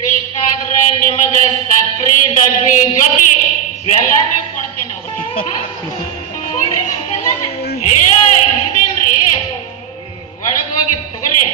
ಬೇಕಾದ್ರೆ ನಿಮಗೆ ಸಕ್ರಿ ಡಬ್ಬಿ ಜೊತೆ ಎಲ್ಲಾನೇ ಕೊಡ್ತೇನೆ ಅವ್ರಿಗೆ. ಇದೇನ್ರಿ ಒಳಗೆ ಹೋಗಿ ತಗೋರಿ.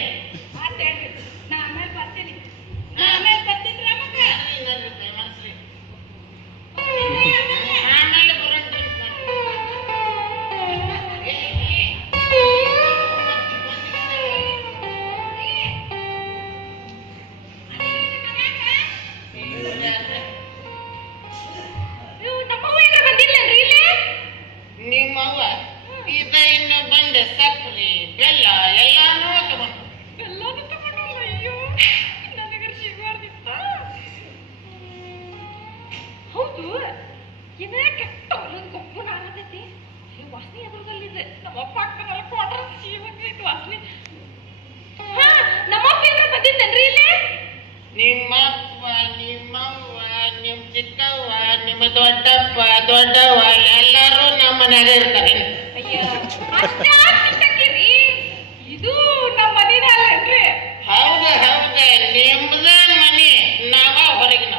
ನಿಮ್ಮವ್ವ ಇದ ಇನ್ನು ಬಂದೆ ಸಕ್ರಿ ಬೆಲ್ಲ ಎಲ್ಲಾನು ತಗೊಂಡು ಅಯ್ಯೋ ನನಗೆ ಸಿಗಬಾರ್ದಿತ್ತ. ಹೌದು ಇದೇ ಕೆಟ್ಟ ಗೊಬ್ಬರ ಆಗತೈತಿ. ವಾಸನೆ ಎದುರುದಲ್ಲಿದೆ. ನಮ್ಮಪ್ಪ ಅಕ್ಕನೆಲ್ಲ ಕೊಟ್ರ ಜೀವಕ್ಕೆ ವಾಸನೆ. ನಮ್ಮಪ್ಪ ಇದ್ರೆ ಬಂದಿದ್ದೇನ್ರಿ ಇಲ್ಲಿ? ನಿಮ್ಮಪ್ಪ ನಿಮ್ಮವ್ವ ನಿಮ್ ಚಿಕ್ಕವ್ವ ನಿಮ್ಮ ದೊಡ್ಡಪ್ಪ ದೊಡ್ಡವ್ವ ಎಲ್ಲರೂ ನಮ್ಮ ಮನ್ಯಾಗ ಇರ್ತಾರೆ. ಇದು ನಮ್ಮ ಮನೇನ ಅಲ್ಲೇನ್ರಿ? ಹೌದ ಹೌದ ನಿಮ್ದ ಮನೆ ನಾವ ಹೊರಗಿನ.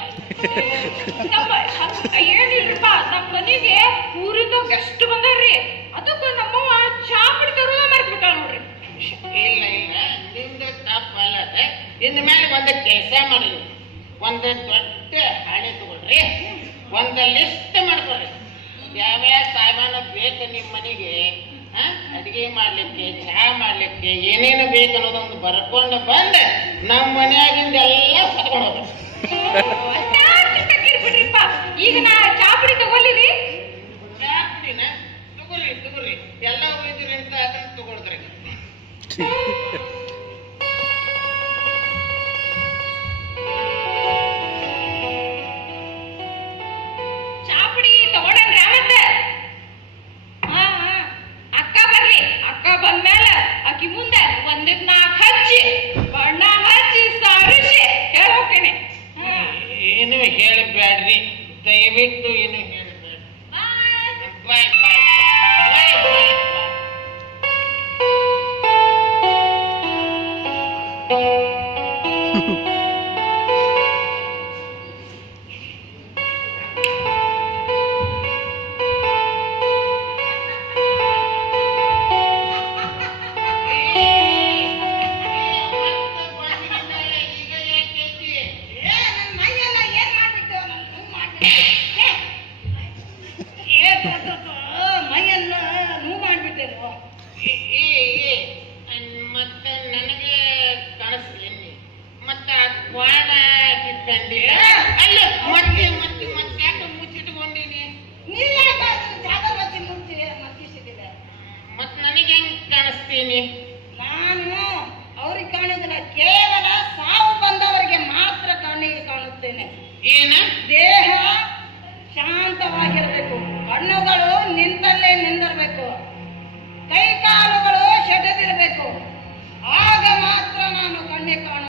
ಏನಿಲ್ರಿಪ್ಪ ನಮ್ಮ ಮನೆಗೆ ಊರಿಂದ ಗೆಸ್ಟ್ ಬಂದಾರ್ರಿ. ಅದಕ್ಕೆ ನಮ್ಮವ್ವ ಚಾ ಪುಡಿ ತರೋದ ಮರ್ತ್ಬಿಟ್ಟಾಳ ನೋಡ್ರಿ. ಇಲ್ಲ ಇಲ್ಲ ನಿಮ್ದು ತಪ್ಪಲ್ಲ. ಇನ್ ಮೇಲೆ ಒಂದು ಕೆಲಸ ಮಾಡಿ, ಒಂದು ದೊಡ್ಡ ಹಾಳೆ ತಗೊಳ್ರಿ, ಒಂದು ಲಿಸ್ಟ್ ಮಾಡ್ಕೊಳ್ರಿ. ಯಾವ್ಯಾವ ಸಾಮಾನು ಬೇಕು ನಿಮ್ಮ ಮನೆಗೆ, ಅಡಿಗೆ ಮಾಡ್ಲಿಕ್ಕೆ ಚಹಾ ಮಾಡ್ಲಿಕ್ಕೆ ಏನೇನು ಬೇಕು ಅನ್ನೋದೊಂದು ಬರ್ಕೊಂಡು ಬಂದ ನಮ್ಮ ಮನ್ಯಾಗಿಂದ ಎಲ್ಲ ಸತ್ಕೊಂಡು ಹೋಗ್ರಿ. ಬಿಡ್ರಿಪ್ಪ ಈಗ ನಾ ಚಾ ಪುಡಿ ತಗೊಳ್ಳಿರಿ. ಚಾ ಪುಡಿನ ತಗೋರಿ ತಗೋರಿ, ಎಲ್ಲ ಹೋಗಿದ್ರಿ ಅಂತ ಅದನ್ನ ತಗೊಳ್ತಾರೆ. ಚಾಪುಡಿ ತಗೊಂಡೇನ್ರಿ ಮತ್ತೆ? ಅಕ್ಕ ಬರ್ರಿ. ಅಕ್ಕ ಬಂದ್ಮೇಲೆ ಆಕಿ ಮುಂದೆ ಒಂದಿಕ್ 4 ಹಚ್ಚಿ ಬಣ್ಣ ಹಚ್ಚಿ ಸಾರಿಸಿ ಹೇಳೋಕೇನೆ. ಏನು ಹೇಳಬೇಡ್ರಿ, ದಯವಿಟ್ಟು ಏನು ಹೇಳಬೇಡ್ರಿ. ಬಾಯ್ ಬಾಯ್ ಬಾಯ್ ಬಾಯ್. ಮತ್ತೆ ನನಗೆ ಕಾಣಿಸ್ತೀನಿ. ಮತ್ತೆ ಆ ಕ್ವಾಣ ಕಿತ್ಕೊಂಡಿಲ್ಲ.